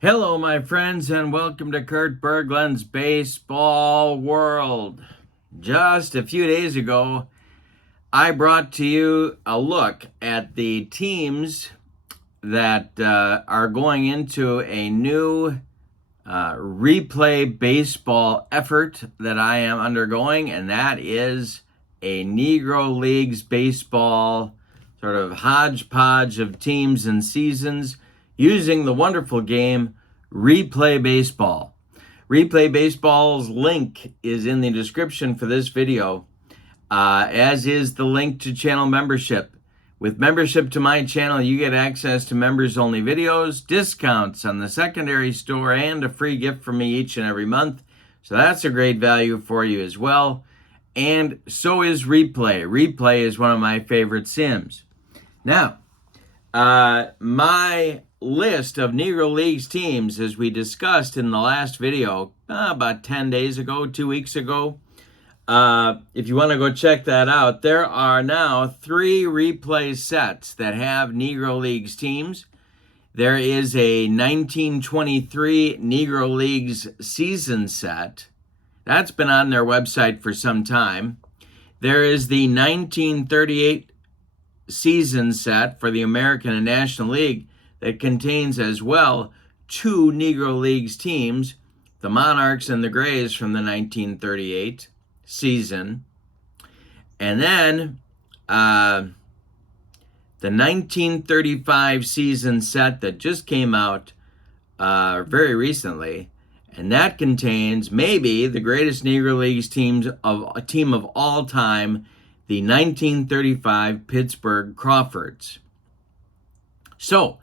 Hello, my friends, and welcome to Kurt Berglund's Baseball World. Just a few days ago, I brought to you a look at the teams that are going into a new replay baseball effort that I am undergoing, and that is a Negro Leagues baseball sort of hodgepodge of teams and seasons using the wonderful game Replay Baseball. Replay Baseball's link is in the description for this video, as is the link to channel membership. With membership to my channel, you get access to members-only videos, discounts on the secondary store, and a free gift from me each and every month. So that's a great value for you as well. And so is Replay. Replay is one of my favorite sims. Now, my list of Negro Leagues teams, as we discussed in the last video, about 10 days ago, 2 weeks ago, if you want to go check that out, there are now 3 replay sets that have Negro Leagues teams. There is a 1923 Negro Leagues season set. That's been on their website for some time. There is the 1938 season set for the American and National League that contains as well 2 Negro Leagues teams, the Monarchs and the Grays from the 1938 season. And then the 1935 season set that just came out very recently, and that contains maybe the greatest Negro Leagues team of all time, the 1935 Pittsburgh Crawfords. So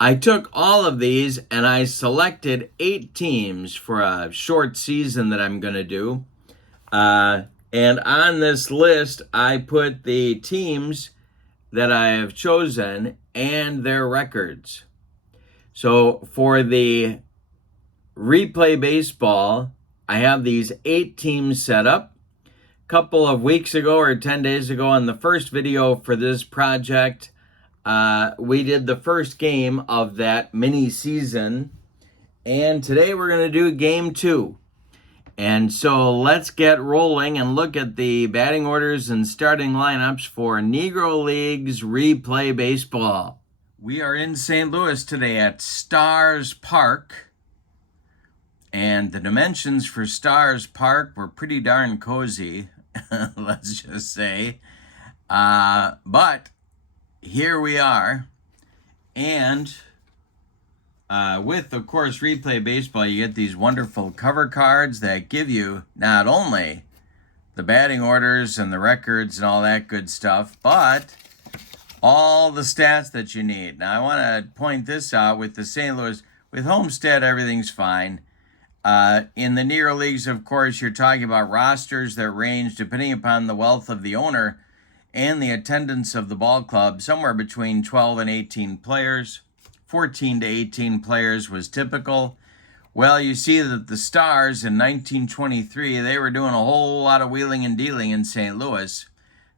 I took all of these and I selected 8 teams for a short season that I'm going to do. And on this list, I put the teams that I have chosen and their records. So for the replay baseball, I have these 8 teams set up. A couple of weeks ago or 10 days ago in the first video for this project, we did the first game of that mini season. And today we're going to do game 2. And so let's get rolling and look at the batting orders and starting lineups for Negro Leagues Replay Baseball. We are in St. Louis today at Stars Park. And the dimensions for Stars Park were pretty darn cozy, let's just say. But here we are. And with, of course, Replay Baseball, you get these wonderful cover cards that give you not only the batting orders and the records and all that good stuff, but all the stats that you need. Now, I want to point this out with the St. Louis. With Homestead, everything's fine. In the Negro Leagues, of course, you're talking about rosters that range, depending upon the wealth of the owner and the attendance of the ball club, somewhere between 12 and 18 players. 14 to 18 players was typical. Well, you see that the Stars in 1923, they were doing a whole lot of wheeling and dealing in St. Louis.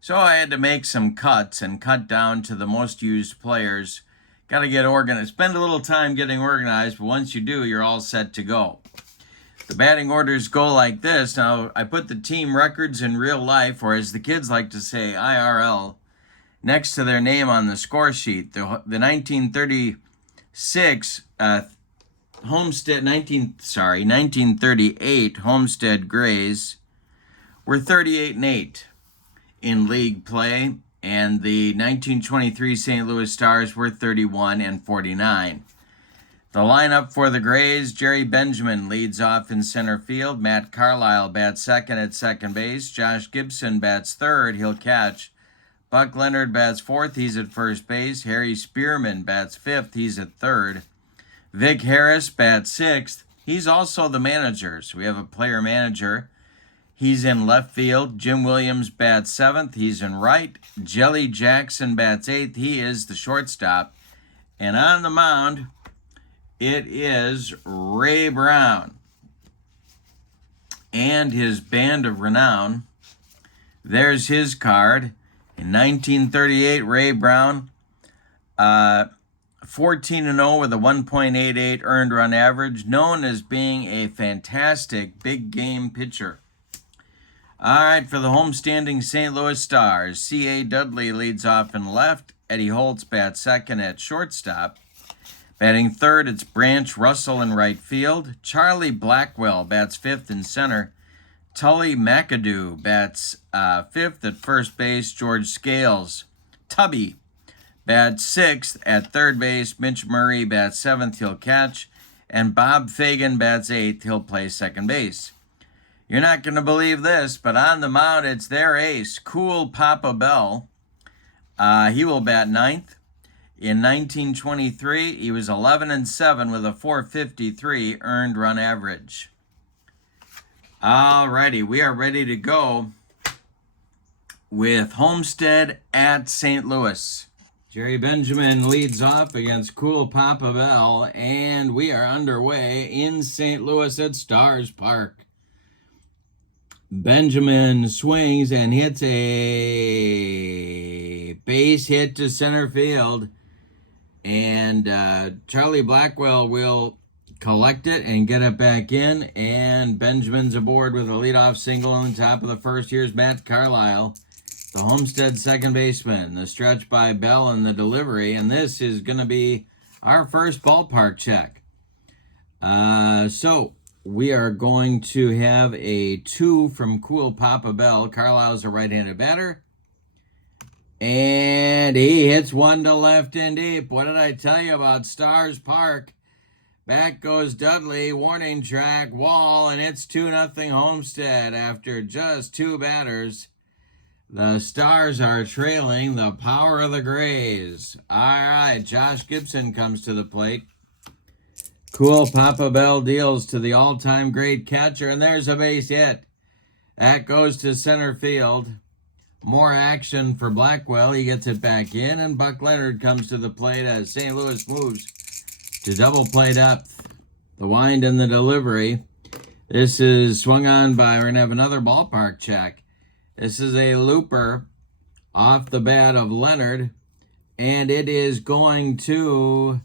So I had to make some cuts and cut down to the most used players. Got to get organized. Spend a little time getting organized, but once you do, you're all set to go. The batting orders go like this. Now, I put the team records in real life, or as the kids like to say, IRL, next to their name on the score sheet. The 1938 Homestead Grays were 38-8 in league play, and the 1923 St. Louis Stars were 31-49. The lineup for the Grays: Jerry Benjamin leads off in center field. Matt Carlisle bats second at second base. Josh Gibson bats third. He'll catch. Buck Leonard bats fourth. He's at first base. Harry Spearman bats fifth. He's at third. Vic Harris bats sixth. He's also the manager, so we have a player manager. He's in left field. Jim Williams bats seventh. He's in right. Jelly Jackson bats eighth. He is the shortstop. And on the mound, it is Ray Brown and his band of renown. There's his card. In 1938, Ray Brown 14-0 with a 1.88 earned run average, known as being a fantastic big game pitcher. All right, for the homestanding St. Louis Stars, C.A. Dudley leads off in left. Eddie Holtz bats second at shortstop. Batting third, it's Branch Russell in right field. Charlie Blackwell bats fifth in center. Tully McAdoo bats fifth at first base. George Scales, Tubby, bats sixth at third base. Mitch Murray bats seventh, he'll catch. And Bob Fagan bats eighth, he'll play second base. You're not going to believe this, but on the mound, it's their ace, Cool Papa Bell. He will bat ninth. In 1923, he was 11-7 with a 4.53 earned run average. All righty, we are ready to go with Homestead at St. Louis. Jerry Benjamin leads off against Cool Papa Bell, and we are underway in St. Louis at Stars Park. Benjamin swings and hits a base hit to center field. And Charlie Blackwell will collect it and get it back in. And Benjamin's aboard with a leadoff single on the top of the first. Here's Matt Carlisle, the Homestead second baseman. The stretch by Bell and the delivery. And this is going to be our first ballpark check. So we are going to have a 2 from Cool Papa Bell. Carlisle's a right-handed batter. And he hits one to left and deep. What did I tell you about Stars Park? Back goes Dudley, warning track, wall, and it's 2-0 Homestead after just 2 batters. The Stars are trailing the power of the Grays. All right, Josh Gibson comes to the plate. Cool Papa Bell deals to the all-time great catcher, and there's a base hit. That goes to center field. More action for Blackwell. He gets it back in, and Buck Leonard comes to the plate as St. Louis moves to double play depth. The wind and the delivery. This is swung on by, we're going to have another ballpark check. This is a looper off the bat of Leonard, and it is going to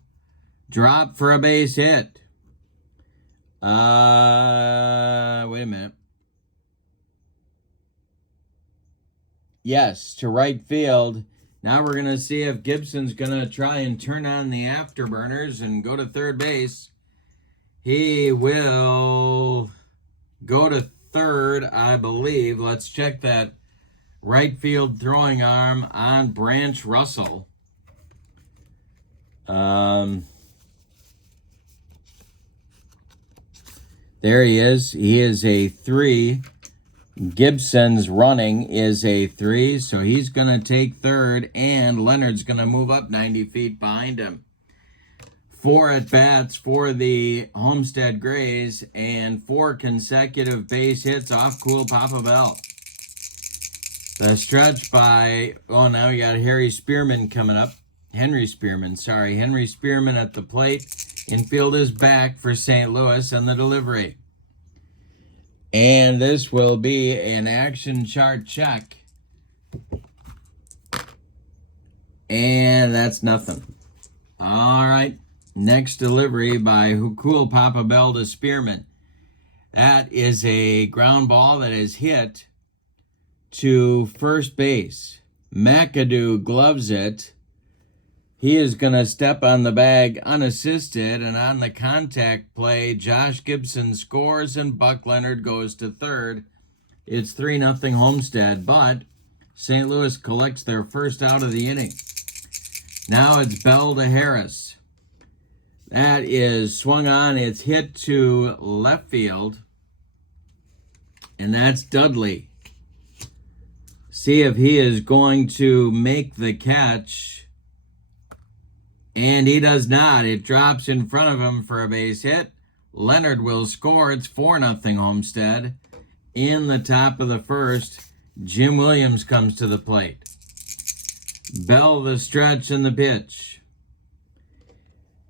drop for a base hit. Wait a minute. Yes, to right field. Now we're going to see if Gibson's going to try and turn on the afterburners and go to third base. He will go to third, I believe. Let's check that right field throwing arm on Branch Russell. There he is. He is a 3. Gibson's running is a 3, so he's going to take third, and Leonard's going to move up 90 feet behind him. 4 at-bats for the Homestead Grays, and 4 consecutive base hits off Cool Papa Bell. The stretch by, now we got Henry Spearman coming up. Henry Spearman at the plate. Infield is back for St. Louis, and the delivery. And this will be an action chart check. And that's nothing. All right. Next delivery by Cool Papa Bell to Spearman. That is a ground ball that is hit to first base. McAdoo gloves it. He is going to step on the bag unassisted, and on the contact play, Josh Gibson scores and Buck Leonard goes to third. It's 3-0 Homestead, but St. Louis collects their first out of the inning. Now it's Bell to Harris. That is swung on. It's hit to left field, and that's Dudley. See if he is going to make the catch. And he does not. It drops in front of him for a base hit. Leonard will score. It's 4-0 Homestead. In the top of the first, Jim Williams comes to the plate. Bell the stretch and the pitch.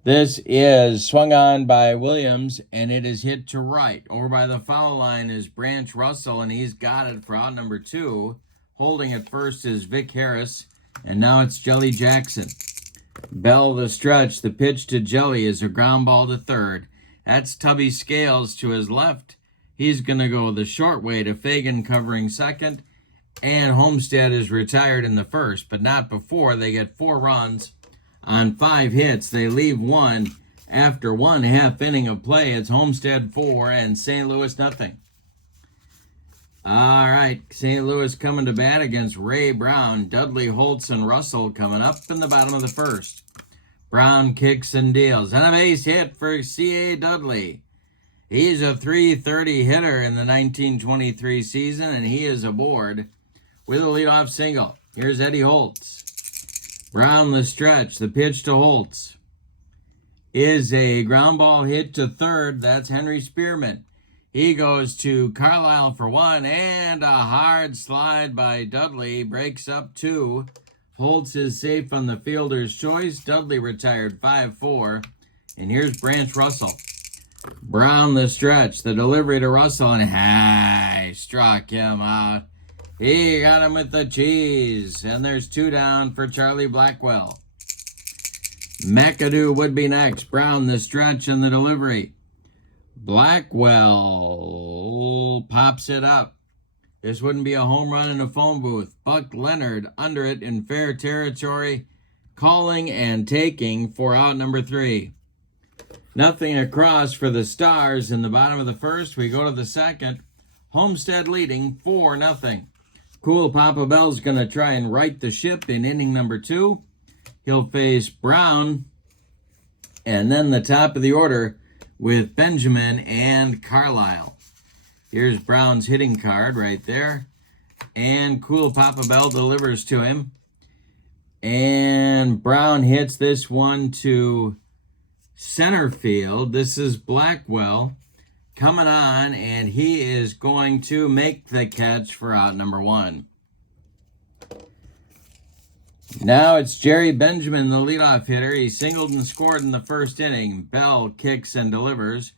This is swung on by Williams, and it is hit to right. Over by the foul line is Branch Russell, and he's got it for out number 2. Holding it first is Vic Harris, and now it's Jelly Jackson. Bell the stretch. The pitch to Jelly is a ground ball to third. That's Tubby Scales to his left. He's going to go the short way to Fagan covering second. And Homestead is retired in the first, but not before. They get 4 runs on 5 hits. They leave 1 after 1/2 inning of play. It's Homestead 4 and St. Louis nothing. All right, St. Louis coming to bat against Ray Brown. Dudley, Holtz, and Russell coming up in the bottom of the first. Brown kicks and deals. And a base hit for C.A. Dudley. He's a .330 hitter in the 1923 season, and he is aboard with a leadoff single. Here's Eddie Holtz. Brown the stretch. The pitch to Holtz is a ground ball hit to third. That's Henry Spearman. He goes to Carlisle for 1, and a hard slide by Dudley breaks up 2. Holtz is safe on the fielder's choice. Dudley retired 5-4. And here's Branch Russell. Brown the stretch. The delivery to Russell, and struck him out. He got him with the cheese. And there's 2 down for Charlie Blackwell. McAdoo would be next. Brown the stretch and the delivery. Blackwell pops it up. This wouldn't be a home run in a phone booth. Buck Leonard under it in fair territory, calling and taking for out number 3. Nothing across for the Stars in the bottom of the first. We go to the second. Homestead leading 4-0. Cool Papa Bell's going to try and right the ship in inning number 2. He'll face Brown, and then the top of the order with Benjamin and Carlisle. Here's Brown's hitting card right there. And Cool Papa Bell delivers to him. And Brown hits this one to center field. This is Blackwell coming on, and he is going to make the catch for out number 1. Now it's Jerry Benjamin, the leadoff hitter. He singled and scored in the first inning. Bell kicks and delivers,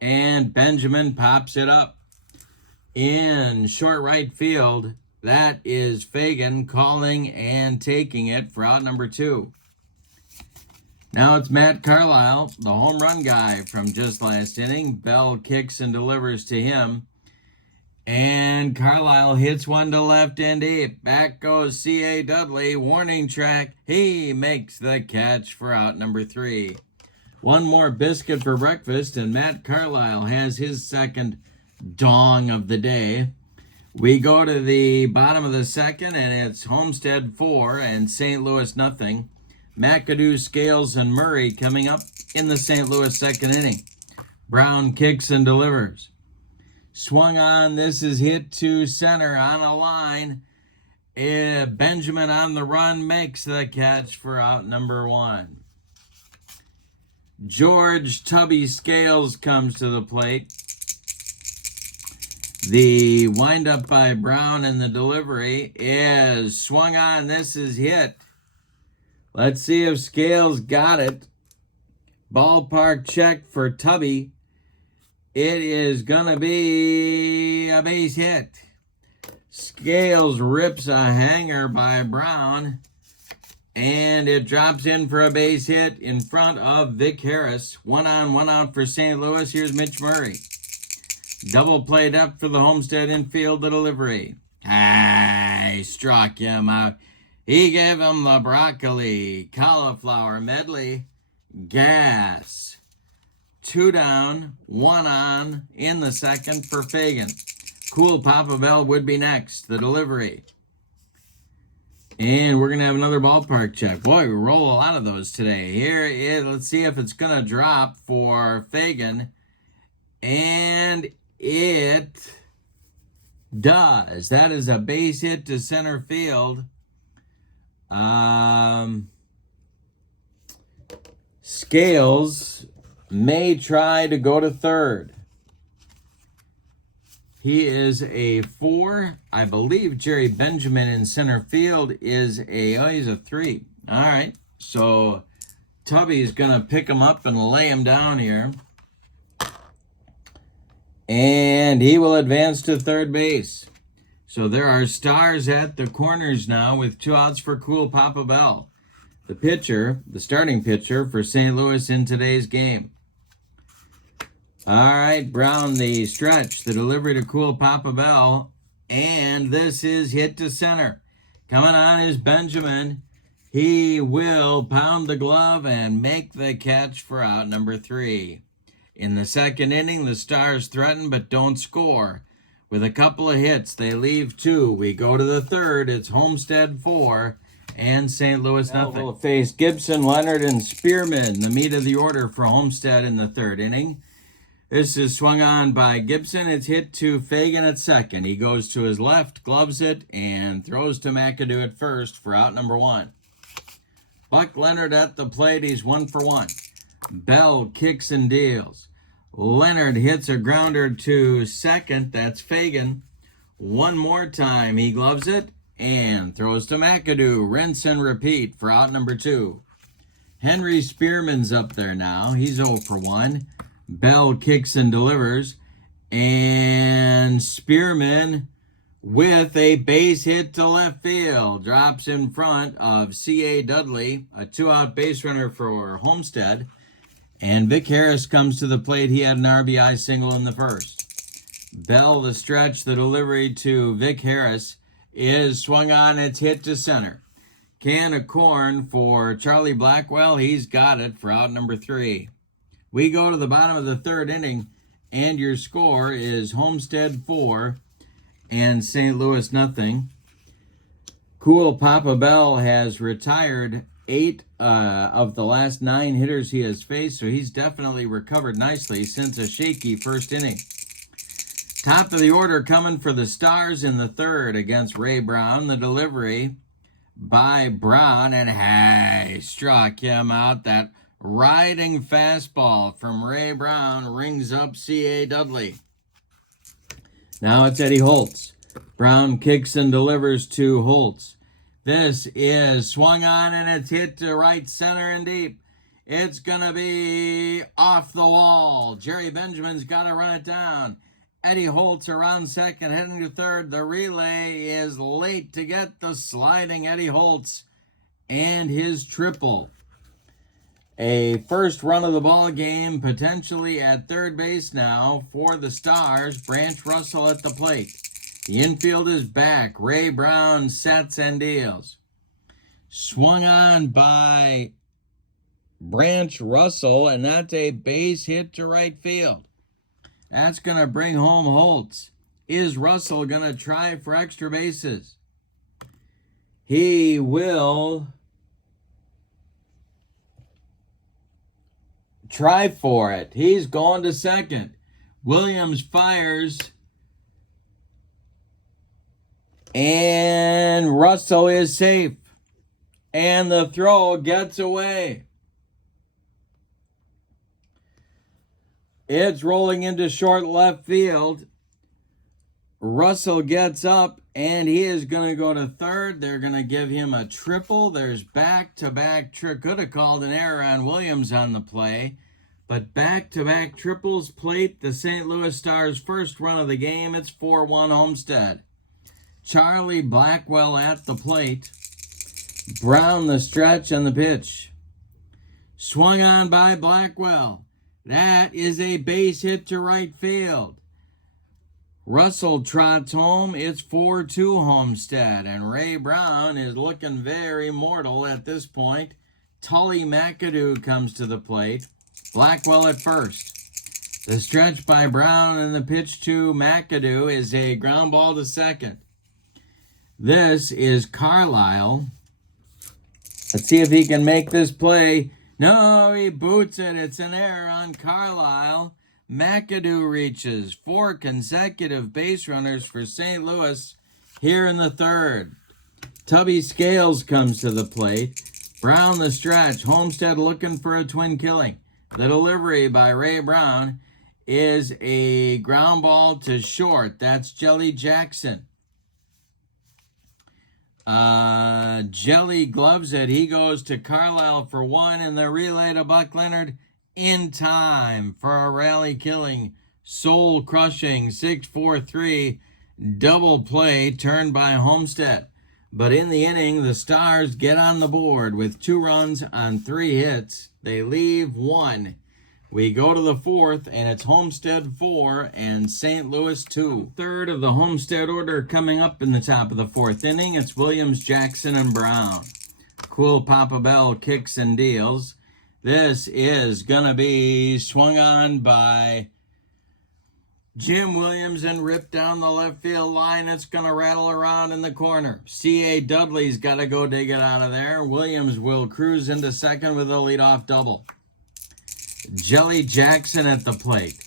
and Benjamin pops it up. In short right field, that is Fagan calling and taking it for out number 2. Now it's Matt Carlisle, the home run guy from just last inning. Bell kicks and delivers to him. And Carlisle hits one to left and deep. Back goes C.A. Dudley. Warning track. He makes the catch for out number 3. One more biscuit for breakfast, and Matt Carlisle has his second dong of the day. We go to the bottom of the second, and it's Homestead 4 and St. Louis nothing. McAdoo, Scales, and Murray coming up in the St. Louis second inning. Brown kicks and delivers. Swung on. This is hit to center on a line. Benjamin on the run makes the catch for out number 1. George Tubby Scales comes to the plate. The windup by Brown and the delivery is swung on. This is hit. Let's see if Scales got it. Ballpark check for Tubby. It is going to be a base hit. Scales rips a hanger by Brown, and it drops in for a base hit in front of Vic Harris. 1 on, 1 out for St. Louis. Here's Mitch Murray. Double played up for the Homestead infield, the delivery. He struck him out. He gave him the broccoli, cauliflower medley, gas. 2 down, 1 on in the second for Fagan. Cool Papa Bell would be next, the delivery. And we're going to have another ballpark check. Boy, we roll a lot of those today. Let's see if it's going to drop for Fagan. And it does. That is a base hit to center field. Scales may try to go to third. He is a 4. I believe Jerry Benjamin in center field is he's a 3. All right. So Tubby's going to pick him up and lay him down here. And he will advance to third base. So there are Stars at the corners now with 2 outs for Cool Papa Bell. the starting pitcher for St. Louis in today's game. All right, Brown, the stretch, the delivery to Cool Papa Bell, and this is hit to center. Coming on is Benjamin. He will pound the glove and make the catch for out number 3. In the second inning, the Stars threaten but don't score. With a couple of hits, they leave 2. We go to the third. It's Homestead 4 and St. Louis nothing. We'll face Gibson, Leonard, and Spearman, the meat of the order for Homestead in the third inning. This is swung on by Gibson. It's hit to Fagan at second. He goes to his left, gloves it, and throws to McAdoo at first for out number 1. Buck Leonard at the plate. He's 1 for 1. Bell kicks and deals. Leonard hits a grounder to second. That's Fagan. One more time. He gloves it and throws to McAdoo. Rinse and repeat for out number 2. Henry Spearman's up there now. He's 0 for 1. Bell kicks and delivers. And Spearman with a base hit to left field. Drops in front of C.A. Dudley, a 2-out base runner for Homestead. And Vic Harris comes to the plate. He had an RBI single in the first. Bell, the stretch, the delivery to Vic Harris is swung on. It's hit to center. Can of corn for Charlie Blackwell. He's got it for out number 3. We go to the bottom of the third inning, and your score is Homestead 4 and St. Louis nothing. Cool Papa Bell has retired 8 of the last 9 hitters he has faced, so he's definitely recovered nicely since a shaky first inning. Top of the order coming for the Stars in the third against Ray Brown. The delivery by Brown, and struck him out. That riding fastball from Ray Brown rings up C.A. Dudley. Now it's Eddie Holtz. Brown kicks and delivers to Holtz. This is swung on, and it's hit to right center and deep. It's going to be off the wall. Jerry Benjamin's got to run it down. Eddie Holtz around second, heading to third. The relay is late to get the sliding Eddie Holtz and his triple. A first run of the ball game potentially at third base now for the Stars. Branch Russell at the plate. The infield is back. Ray Brown sets and deals. Swung on by Branch Russell, and that's a base hit to right field. That's going to bring home Holtz. Is Russell going to try for extra bases? He will try for it. He's going to second. Williams fires. And Russell is safe. And the throw gets away. It's rolling into short left field. Russell gets up, and he is going to go to third. They're going to give him a triple. There's back-to-back could have called an error on Williams on the play. But back-to-back triples plate the St. Louis Stars' first run of the game. It's 4-1 Homestead. Charlie Blackwell at the plate. Brown the stretch and the pitch. Swung on by Blackwell. That is a base hit to right field. Russell trots home. It's 4-2 Homestead. And Ray Brown is looking very mortal at this point. Tully McAdoo comes to the plate. Blackwell at first. The stretch by Brown and the pitch to McAdoo is a ground ball to second. This is Carlisle. Let's see if he can make this play. No, he boots it. It's an error on Carlisle. McAdoo reaches 4 consecutive base runners for St. Louis here in the third. Tubby Scales comes to the plate. Brown the stretch. Homestead looking for a twin killing. The delivery by Ray Brown is a ground ball to short. That's Jelly Jackson. Jelly gloves it. He goes to Carlisle for 1, and the relay to Buck Leonard in time for a rally-killing, soul-crushing 6-4-3 double play turned by Homestead. But in the inning, the Stars get on the board with 2 runs on 3 hits. They leave 1. We go to the 4th, and it's Homestead 4 and St. Louis 2. Third of the Homestead order coming up in the top of the 4th inning. It's Williams, Jackson, and Brown. Cool Papa Bell kicks and deals. This is going to be swung on by Jim Williams and ripped down the left field line. It's going to rattle around in the corner. C.A. Dudley's got to go dig it out of there. Williams will cruise into second with a leadoff double. Jelly Jackson at the plate.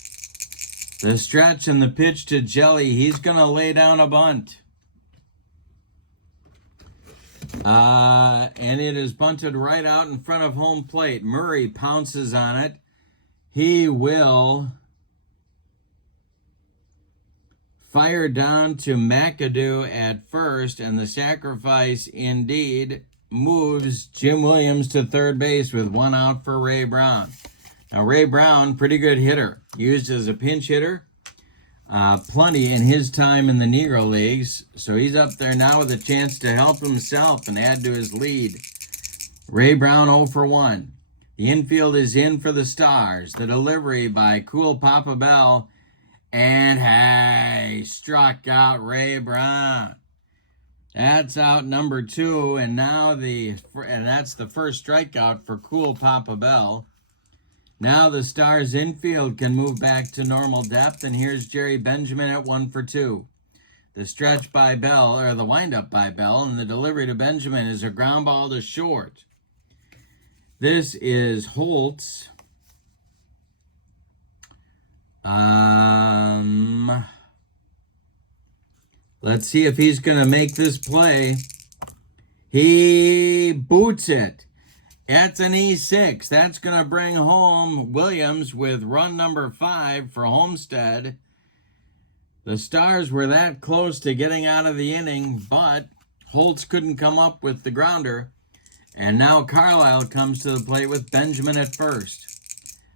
The stretch and the pitch to Jelly. He's going to lay down a bunt. And it is bunted right out in front of home plate. Murray pounces on it. He will fire down to McAdoo at first, and the sacrifice indeed moves Jim Williams to third base with 1 out for Ray Brown. Now, Ray Brown, pretty good hitter, used as a pinch hitter, plenty in his time in the Negro Leagues, so he's up there now with a chance to help himself and add to his lead. Ray Brown 0 for 1. The infield is in for the Stars. The delivery by Cool Papa Bell, and hey, struck out Ray Brown. That's out number 2, and that's the first strikeout for Cool Papa Bell. Now the Stars infield can move back to normal depth, and here's Jerry Benjamin at 1 for 2. The stretch by Bell, or the windup by Bell, and the delivery to Benjamin is a ground ball to short. This is Holtz. Let's see if he's going to make this play. He boots it. That's an E6. That's going to bring home Williams with run number 5 for Homestead. The Stars were that close to getting out of the inning, but Holtz couldn't come up with the grounder. And now Carlisle comes to the plate with Benjamin at first.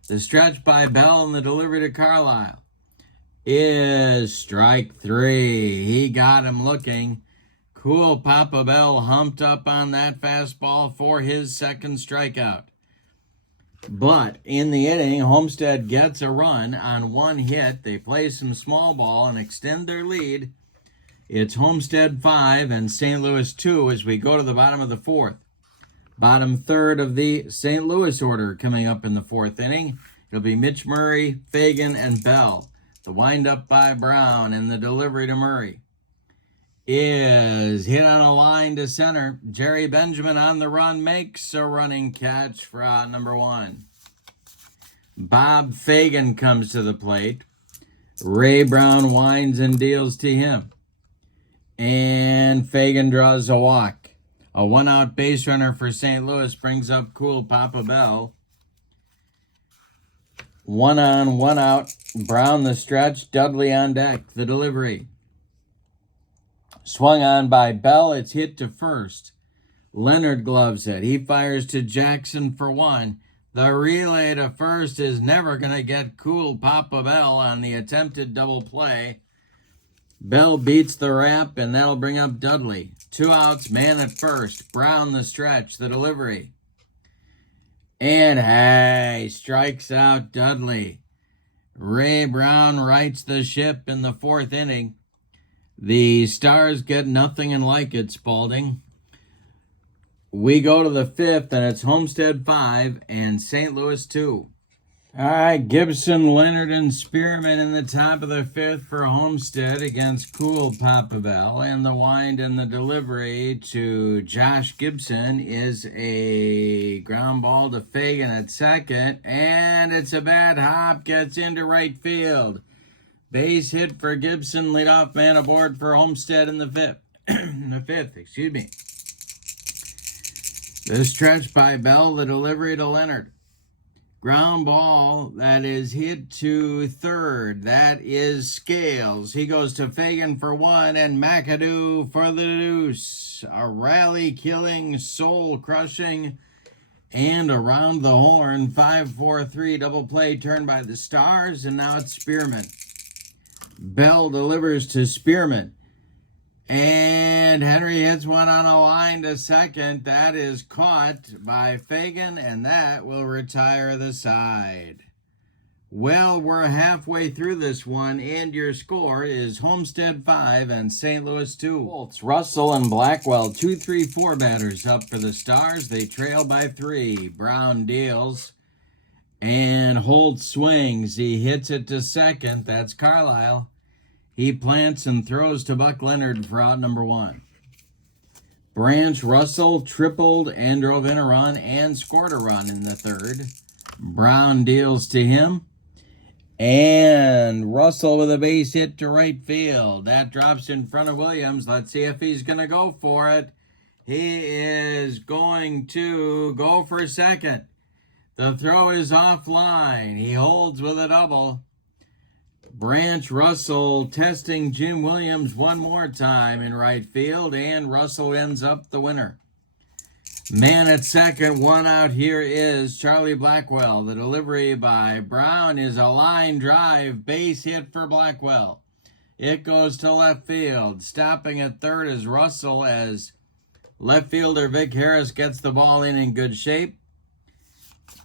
The stretch by Bell and the delivery to Carlisle is strike 3. He got him looking. Cool Papa Bell humped up on that fastball for his second strikeout. But in the inning, Homestead gets a run on 1 hit. They play some small ball and extend their lead. It's Homestead 5 and St. Louis 2 as we go to the bottom of the 4th. Bottom third of the St. Louis order coming up in the 4th inning. It'll be Mitch Murray, Fagan, and Bell. The windup by Brown and the delivery to Murray is hit on a line to center. Jerry Benjamin on the run makes a running catch for out number 1. Bob Fagan comes to the plate. Ray Brown winds and deals to him. And Fagan draws a walk. A 1-out base runner for St. Louis brings up Cool Papa Bell. 1 on, 1 out. Brown the stretch. Dudley on deck. The delivery. Swung on by Bell. It's hit to first. Leonard gloves it. He fires to Jackson for 1. The relay to first is never going to get Cool Papa Bell on the attempted double play. Bell beats the wrap, and that'll bring up Dudley. 2 outs, man at first. Brown the stretch. The delivery. And hey, strikes out Dudley. Ray Brown rights the ship in the 4th inning. The Stars get nothing and like it, Spalding. We go to the 5th, and it's Homestead 5 and St. Louis 2. All right, Gibson, Leonard, and Spearman in the top of the 5th for Homestead against Cool Papa Bell. And the wind and the delivery to Josh Gibson is a ground ball to Fagan at second. And it's a bad hop, gets into right field. Base hit for Gibson, leadoff man aboard for Homestead in the 5th. The stretch by Bell, the delivery to Leonard. Ground ball that is hit to third. That is Scales. He goes to Fagan for 1 and McAdoo for the deuce. A rally-killing, soul-crushing, and around the horn 5-4-3 double play turned by the Stars, and now it's Spearman. Bell delivers to Spearman. And Henry hits one on a line to second. That is caught by Fagan, and that will retire the side. Well, we're halfway through this one, and your score is Homestead 5 and St. Louis 2. Bolts, Russell and Blackwell, 2, 3, 4 batters up for the Stars. They trail by 3. Brown deals, and Holt swings. He hits it to second. That's Carlisle. He plants and throws to Buck Leonard for out number 1. Branch Russell tripled and drove in a run and scored a run in the third. Brown deals to him. And Russell with a base hit to right field. That drops in front of Williams. Let's see if he's going to go for it. He is going to go for second. The throw is offline. He holds with a double. Branch Russell testing Jim Williams one more time in right field, and Russell ends up the winner. Man at second, one out. Here is Charlie Blackwell. The delivery by Brown is a line drive, base hit for Blackwell. It goes to left field. Stopping at third is Russell as left fielder Vic Harris gets the ball in good shape.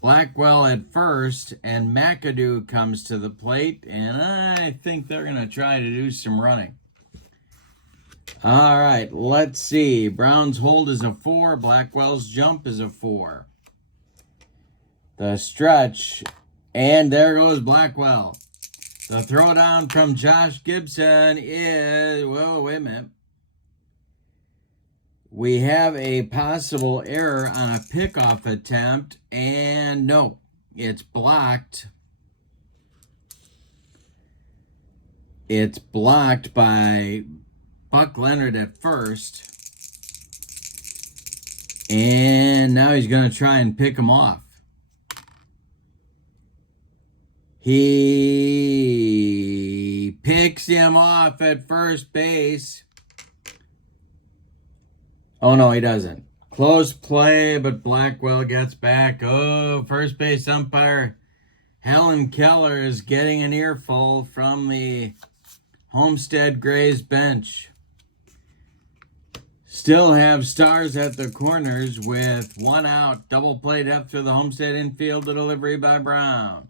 Blackwell at first, and McAdoo comes to the plate, and I think they're going to try to do some running. All right, let's see. Brown's hold is a 4. Blackwell's jump is a 4. The stretch, and there goes Blackwell. The throwdown from Josh Gibson is, whoa, wait a minute. We have a possible error on a pickoff attempt, and no, it's blocked. It's blocked by Buck Leonard at first. And now he's going to try and pick him off. He picks him off at first base. Oh, no, he doesn't. Close play, but Blackwell gets back. Oh, first base umpire Helen Keller is getting an earful from the Homestead Grays bench. Still have Stars at the corners with one out. Double play depth through the Homestead infield. The delivery by Brown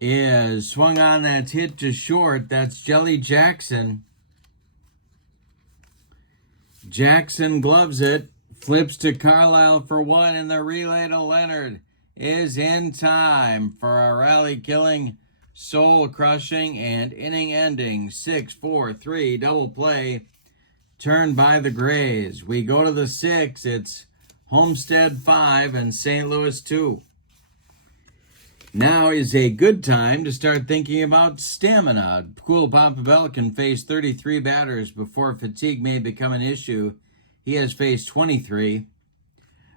is swung on. That's hit to short. That's Jelly Jackson. Jackson gloves it. Flips to Carlisle for one. And the relay to Leonard is in time for a rally-killing, soul-crushing, and inning-ending 6-4-3 double play. Turned by the Grays. We go to the 6. It's Homestead 5 and St. Louis 2. Now is a good time to start thinking about stamina. Cool Papa Bell can face 33 batters before fatigue may become an issue. He has faced 23.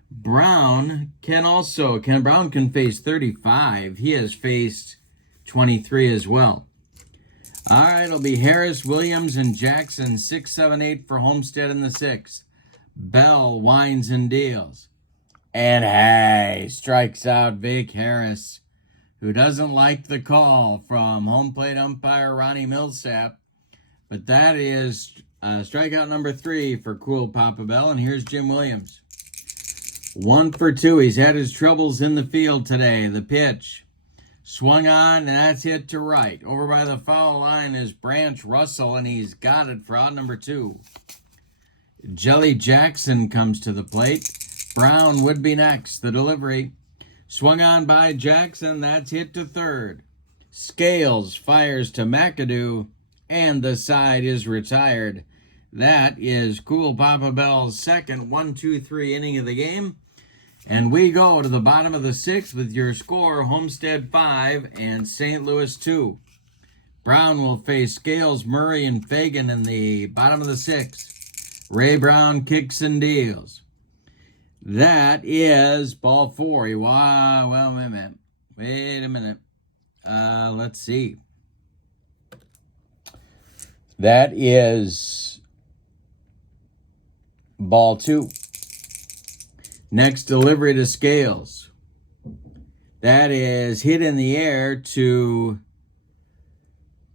Brown can face 35. He has faced 23 as well. All right, it'll be Harris, Williams, and Jackson, 6, 7, 8 for Homestead in the 6th. Bell winds and deals. And hey, strikes out Vic Harris, who doesn't like the call from home plate umpire Ronnie Millsap. But that is strikeout number 3 for Cool Papa Bell. And here's Jim Williams. 1 for 2. He's had his troubles in the field today. The pitch. Swung on, and that's hit to right. Over by the foul line is Branch Russell, and he's got it for out number 2. Jelly Jackson comes to the plate. Brown would be next. The delivery. Swung on by Jackson. That's hit to third. Scales fires to McAdoo, and the side is retired. That is Cool Papa Bell's second 1-2-3 inning of the game. And we go to the bottom of the 6th with your score, Homestead 5 and St. Louis 2. Brown will face Scales, Murray, and Fagan in the bottom of the 6th. Ray Brown kicks and deals. That is ball 4. Wow, well, wait a minute. Let's see. That is ball 2. Next delivery to Scales. That is hit in the air to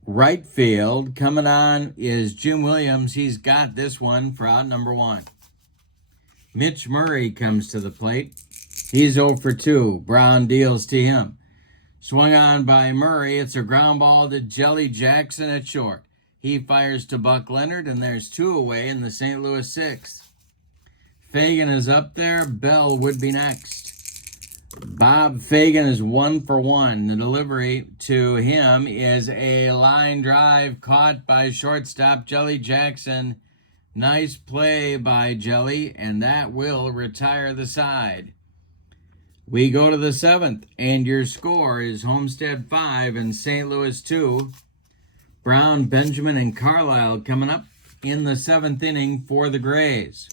Right field, coming on is Jim Williams. He's got this one for out number 1. Mitch Murray comes to the plate. He's 0 for 2. Brown deals to him. Swung on by Murray. It's a ground ball to Jelly Jackson at short. He fires to Buck Leonard, and there's 2 away in the St. Louis 6th. Fagan is up there. Bell would be next. Bob Fagan is 1 for 1. The delivery to him is a line drive caught by shortstop Jelly Jackson. Nice play by Jelly, and that will retire the side. We go to the 7th, and your score is Homestead 5 and St. Louis 2. Brown, Benjamin, and Carlisle coming up in the 7th inning for the Grays.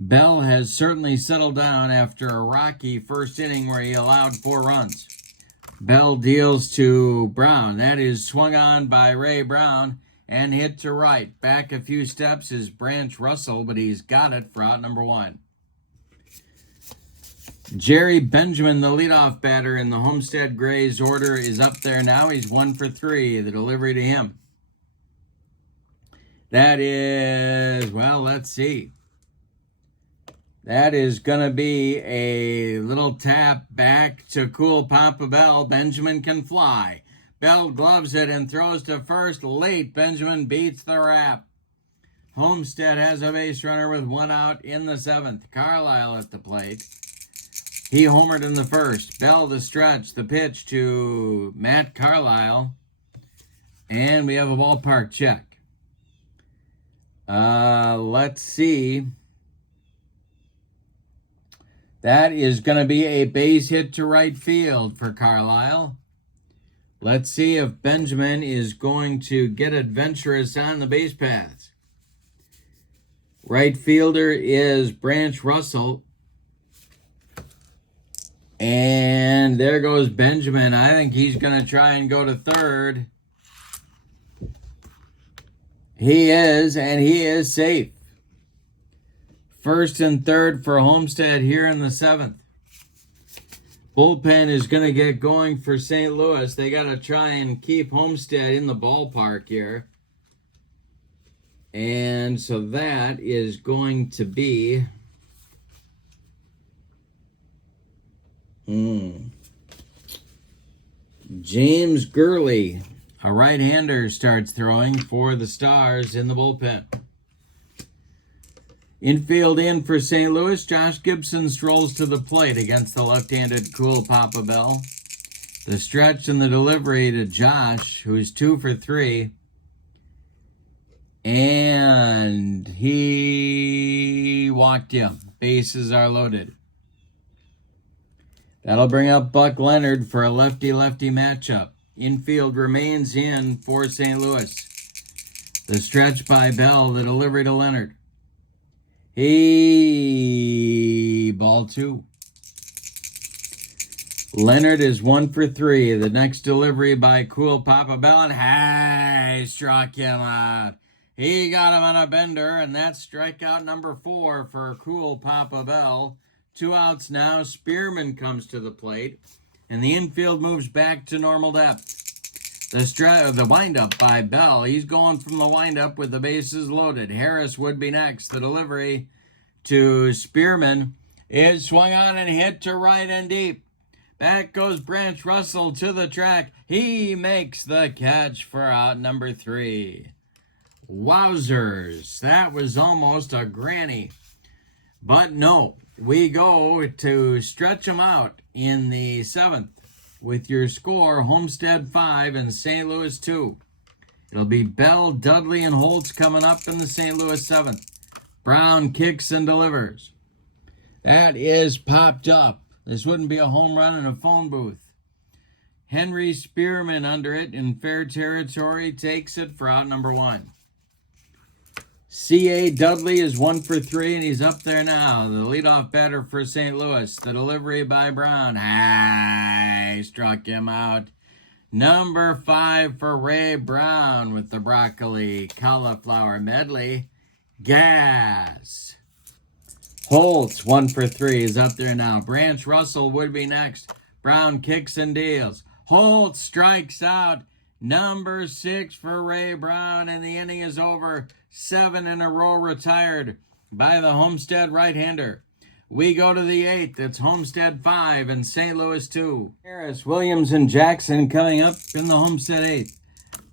Bell has certainly settled down after a rocky first inning where he allowed 4 runs. Bell deals to Brown. That is swung on by Ray Brown and hit to right. Back a few steps is Branch Russell, but he's got it for out number 1. Jerry Benjamin, the leadoff batter in the Homestead Grays order, is up there now. He's 1 for 3. The delivery to him. That is, well, let's see. That is going to be a little tap back to Cool Papa Bell. Benjamin can fly. Bell gloves it and throws to first late. Benjamin beats the wrap. Homestead has a base runner with 1 out in the 7th. Carlisle at the plate. He homered in the first. Bell the stretch. The pitch to Matt Carlisle. And we have a ballpark check. Let's see. That is going to be a base hit to right field for Carlisle. Let's see if Benjamin is going to get adventurous on the base paths. Right fielder is Branch Russell. And there goes Benjamin. I think he's going to try and go to third. He is, and he is safe. First and third for Homestead here in the 7th. Bullpen is going to get going for St. Louis. They got to try and keep Homestead in the ballpark here. And so that is going to be James Gurley, a right-hander, starts throwing for the Stars in the bullpen. Infield in for St. Louis. Josh Gibson strolls to the plate against the left-handed Cool Papa Bell. The stretch and the delivery to Josh, who's 2 for 3. And he walked him. Bases are loaded. That'll bring up Buck Leonard for a lefty-lefty matchup. Infield remains in for St. Louis. The stretch by Bell, the delivery to Leonard. Ball 2. Leonard is 1 for 3. The next delivery by Cool Papa Bell, and struck him out. He got him on a bender, and that's strikeout number 4 for Cool Papa Bell. 2 outs now. Spearman comes to the plate, and the infield moves back to normal depth. The windup by Bell. He's going from the windup with the bases loaded. Harris would be next. The delivery to Spearman is swung on and hit to right and deep. Back goes Branch Russell to the track. He makes the catch for out number 3. Wowzers. That was almost a granny. But no, we go to stretch them out in the 7th. With your score, Homestead 5 and St. Louis 2. It'll be Bell, Dudley, and Holtz coming up in the St. Louis 7th. Brown kicks and delivers. That is popped up. This wouldn't be a home run in a phone booth. Henry Spearman under it in fair territory takes it for out number 1. C.A. Dudley is 1 for 3, and he's up there now. The leadoff batter for St. Louis. The delivery by Brown. Struck him out. Number 5 for Ray Brown with the broccoli cauliflower medley. Gas. Holtz, 1 for 3, is up there now. Branch Russell would be next. Brown kicks and deals. Holtz strikes out. Number 6 for Ray Brown, and the inning is over. 7 in a row retired by the Homestead right-hander. We go to the 8th. It's Homestead 5 and St. Louis 2. Harris, Williams, and Jackson coming up in the Homestead 8th.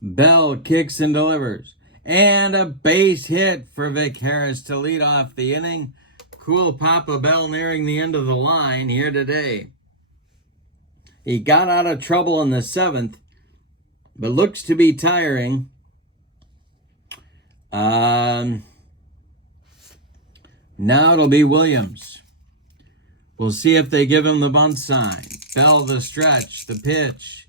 Bell kicks and delivers. And a base hit for Vic Harris to lead off the inning. Cool Papa Bell nearing the end of the line here today. He got out of trouble in the 7th, but looks to be tiring. Now it'll be Williams. We'll see if they give him the bunt sign. Bell the stretch, the pitch.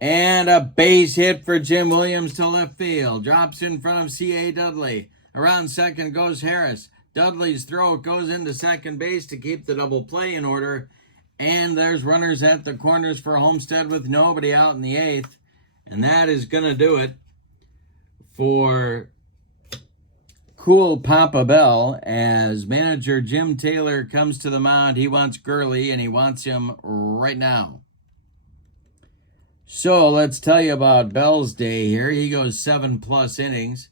And a base hit for Jim Williams to left field. Drops in front of C.A. Dudley. Around second goes Harris. Dudley's throw goes into second base to keep the double play in order. And there's runners at the corners for Homestead with nobody out in the 8th. And that is going to do it for Cool Papa Bell as manager Jim Taylor comes to the mound. He wants Gurley, and he wants him right now. So let's tell you about Bell's day here. He goes 7+ innings,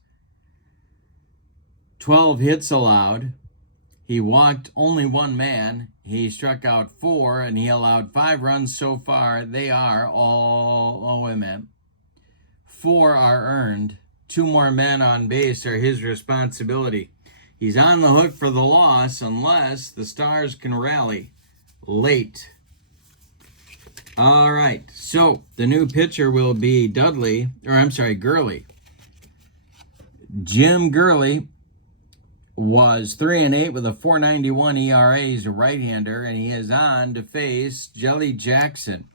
12 hits allowed. He walked only 1 man. He struck out 4, and he allowed 5 runs so far. They are all, 4 are earned. 2 more men on base are his responsibility. He's on the hook for the loss unless the Stars can rally late. All right, so the new pitcher will be Gurley. Jim Gurley was 3-8 with a 4.91 ERA. He's a right-hander, and he is on to face Jelly Jackson.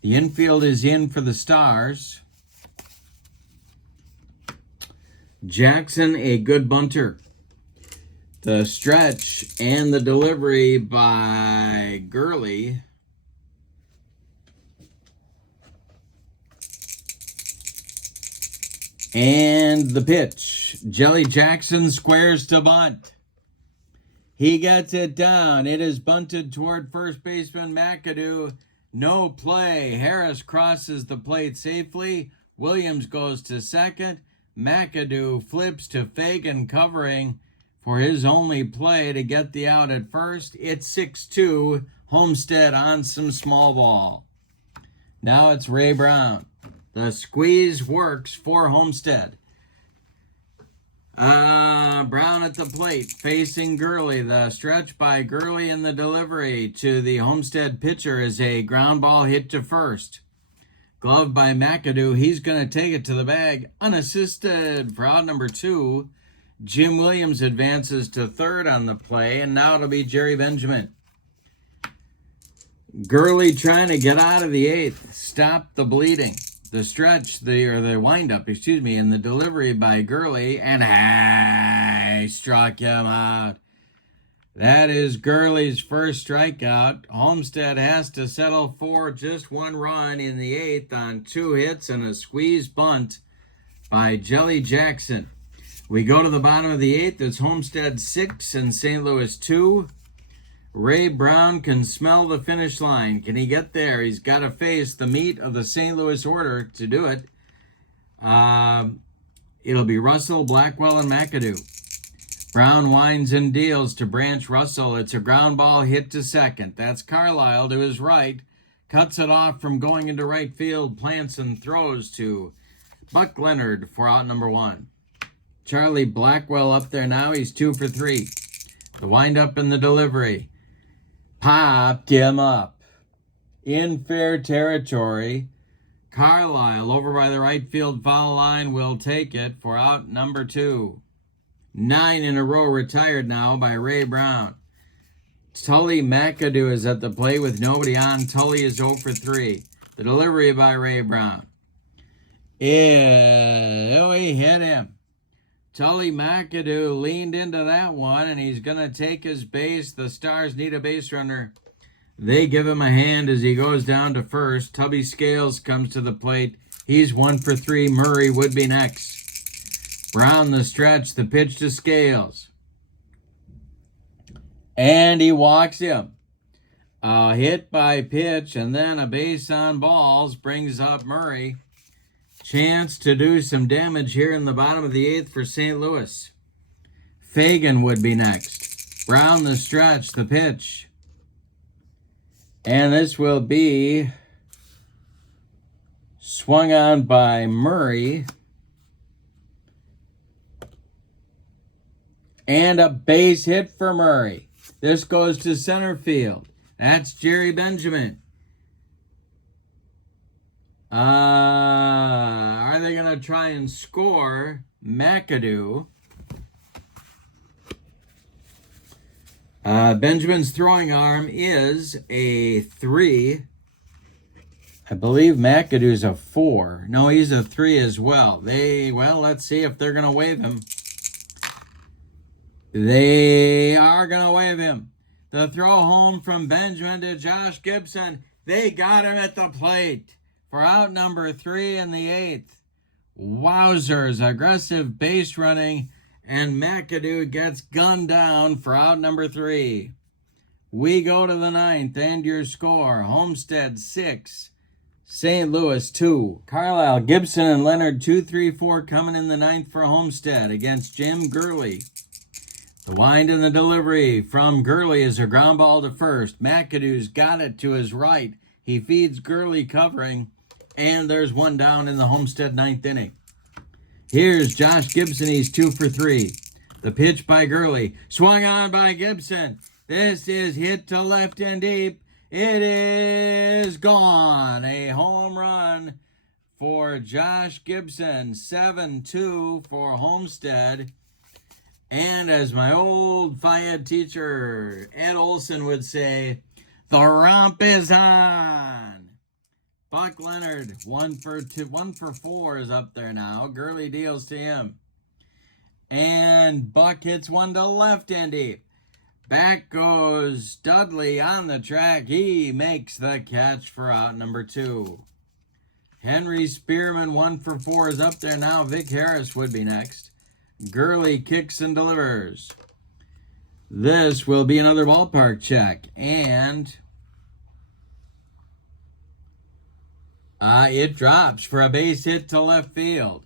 The infield is in for the Stars. Jackson, a good bunter. The stretch and the delivery by Gurley. And the pitch. Jelly Jackson squares to bunt. He gets it down. It is bunted toward first baseman McAdoo. No play. Harris crosses the plate safely. Williams goes to second. McAdoo flips to Fagan covering for his only play to get the out at first. It's 6-2. Homestead on some small ball. Now it's Ray Brown. The squeeze works for Homestead. Brown at the plate, facing Gurley. The stretch by Gurley and the delivery to the Homestead pitcher is a ground ball hit to first. Glove by McAdoo. He's going to take it to the bag unassisted for out number 2. Jim Williams advances to third on the play, and now it'll be Jerry Benjamin. Gurley trying to get out of the 8th. Stop the bleeding. The stretch, the windup, and the delivery by Gurley, and I struck him out. That is Gurley's first strikeout. Homestead has to settle for just 1 run in the 8th on 2 hits and a squeeze bunt by Jelly Jackson. We go to the bottom of the 8th. It's Homestead 6 and St. Louis 2. Ray Brown can smell the finish line. Can he get there? He's got to face the meat of the St. Louis order to do it. It'll be Russell, Blackwell, and McAdoo. Brown winds and deals to Branch Russell. It's a ground ball hit to second. That's Carlisle to his right. Cuts it off from going into right field. Plants and throws to Buck Leonard for out number 1. Charlie Blackwell up there now. He's 2 for 3. The windup and the delivery. Popped him up. In fair territory. Carlisle over by the right field foul line will take it for out number 2. 9 in a row retired now by Ray Brown. Tully McAdoo is at the plate with nobody on. Tully is 0 for 3. The delivery by Ray Brown. He hit him. Tully McAdoo leaned into that one, and he's going to take his base. The Stars need a base runner. They give him a hand as he goes down to first. Tubby Scales comes to the plate. He's 1 for 3. Murray would be next. Brown the stretch, the pitch to Scales. And he walks him. A hit by pitch and then a base on balls brings up Murray. Chance to do some damage here in the bottom of the 8th for St. Louis. Fagan would be next. Brown the stretch, the pitch. And this will be swung on by Murray. And a base hit for Murray. This goes to center field. That's Jerry Benjamin. Are they going to try and score McAdoo? Benjamin's throwing arm is a 3. I believe McAdoo's a 4. No, he's a 3 as well. Let's see if they're going to waive him. They are going to waive him. The throw home from Benjamin to Josh Gibson. They got him at the plate for out number 3 in the 8th. Wowzers, aggressive base running, and McAdoo gets gunned down for out number 3. We go to the 9th, and your score, Homestead 6, St. Louis 2. Carlisle, Gibson, and Leonard 2-3-4 coming in the 9th for Homestead against Jim Gurley. The wind and the delivery from Gurley is a ground ball to first. McAdoo's got it to his right. He feeds Gurley covering, and there's one down in the Homestead 9th inning. Here's Josh Gibson. He's 2 for 3. The pitch by Gurley. Swung on by Gibson. This is hit to left and deep. It is gone. A home run for Josh Gibson. 7-2 for Homestead. And as my old Phi-Ed teacher, Ed Olson, would say, the romp is on. Buck Leonard, 1 for 4 is up there now. Gurley deals to him. And Buck hits one to left and deep. Back goes Dudley on the track. He makes the catch for out number 2. Henry Spearman, 1 for 4 is up there now. Vic Harris would be next. Gurley kicks and delivers. This will be another ballpark check. And it drops for a base hit to left field.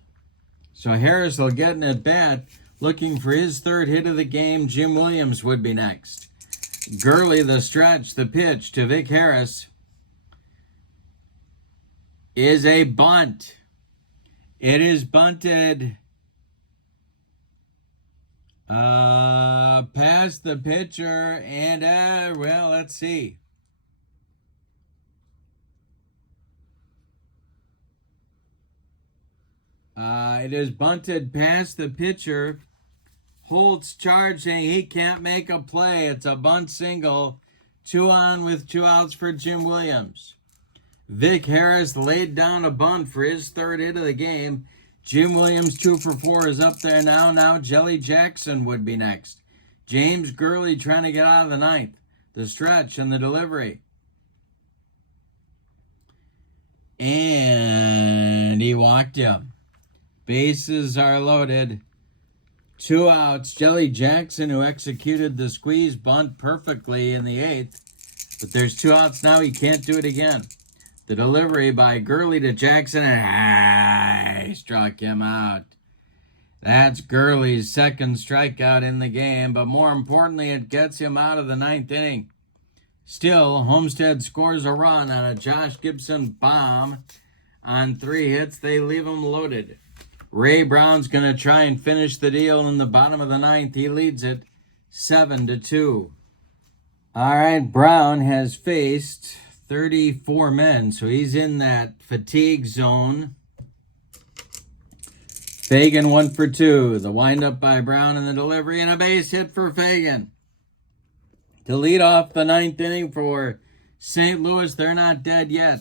So Harris will get an at-bat looking for his 3rd hit of the game. Jim Williams would be next. Gurley the stretch, the pitch to Vic Harris is a bunt. It is bunted past the pitcher, and let's see. It is bunted past the pitcher. Holtz charging. He can't make a play. It's a bunt single. 2 on with 2 outs for Jim Williams. Vic Harris laid down a bunt for his 3rd hit of the game. Jim Williams, 2 for 4, is up there now. Now Jelly Jackson would be next. James Gurley trying to get out of the 9th. The stretch and the delivery. And he walked him. Bases are loaded. 2 outs. Jelly Jackson, who executed the squeeze bunt perfectly in the 8th. But there's 2 outs now. He can't do it again. The delivery by Gurley to Jackson, and he struck him out. That's Gurley's 2nd strikeout in the game, but more importantly, it gets him out of the 9th inning. Still, Homestead scores a run on a Josh Gibson bomb. On 3 hits, they leave him loaded. Ray Brown's going to try and finish the deal in the bottom of the 9th. He leads it 7-2. All right, Brown has faced 34 men, so he's in that fatigue zone. Fagan 1 for 2. The windup by Brown and the delivery, and a base hit for Fagan. To lead off the 9th inning for St. Louis, they're not dead yet.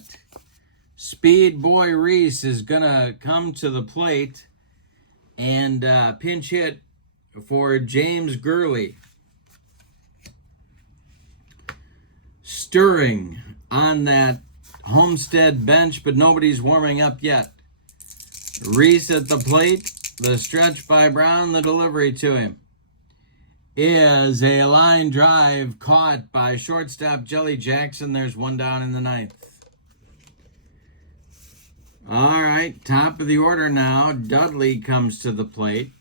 Speed Boy Reese is going to come to the plate and pinch hit for James Gurley. Stirring on that Homestead bench, but nobody's warming up yet. Reese at the plate, the stretch by Brown, the delivery to him. is a line drive caught by shortstop Jelly Jackson. There's one down in the ninth. All right, top of the order now. Dudley comes to the plate.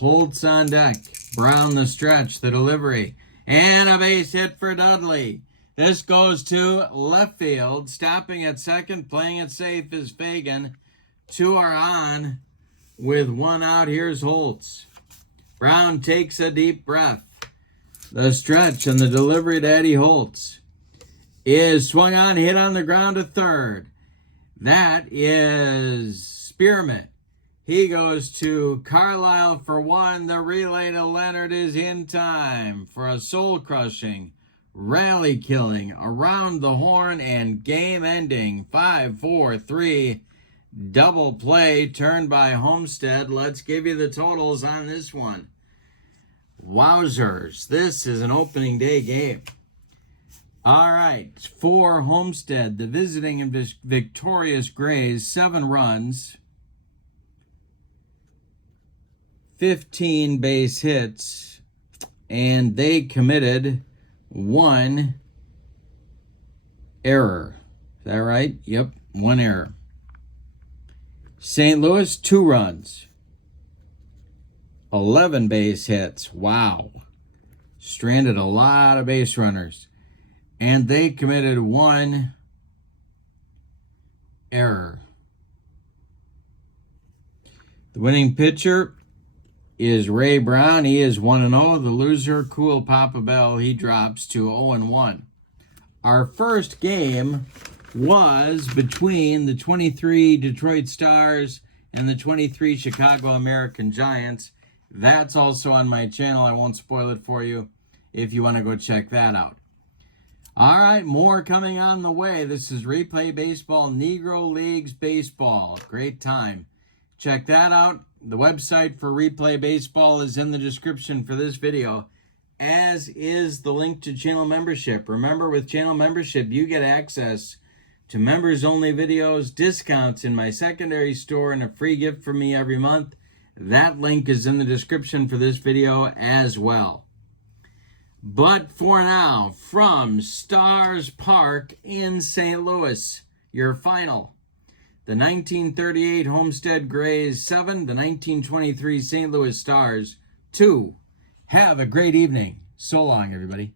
Holtz on deck. Brown the stretch, the delivery. And a base hit for Dudley. This goes to left field. Stopping at second, playing it safe is Fagan. Two are on with one out. Here's Holtz. Brown takes a deep breath. The stretch and the delivery to Eddie Holtz is swung on, hit on the ground to third. That is Spearman. He goes to Carlisle for one. The relay to Leonard is in time for a soul-crushing, rally-killing, around the horn, and game-ending 5-4-3 double play turned by Homestead. Let's give you the totals on this one. Wowzers, this is an opening day game. All right, for Homestead, the visiting and victorious Grays, 7 runs, 15 base hits, and they committed 1 error. Is that right? Yep, 1 error. St. Louis, 2 runs, 11 base hits. Wow. Stranded a lot of base runners. And they committed 1 error. The winning pitcher is Ray Brown. He is 1-0. The loser, Cool Papa Bell, he drops to 0-1. Our first game was between the 23 Detroit Stars and the 23 Chicago American Giants. That's also on my channel. I won't spoil it for you if you want to go check that out. All right, more coming on the way. This is Replay Baseball, Negro Leagues Baseball. Great time. Check that out. The website for Replay Baseball is in the description for this video, as is the link to channel membership. Remember, with channel membership, you get access to members-only videos, discounts in my secondary store, and a free gift from me every month. That link is in the description for this video as well. But for now, from Stars Park in St. Louis, your final. The 1938 Homestead Grays 7, the 1923 St. Louis Stars 2. Have a great evening. So long, everybody.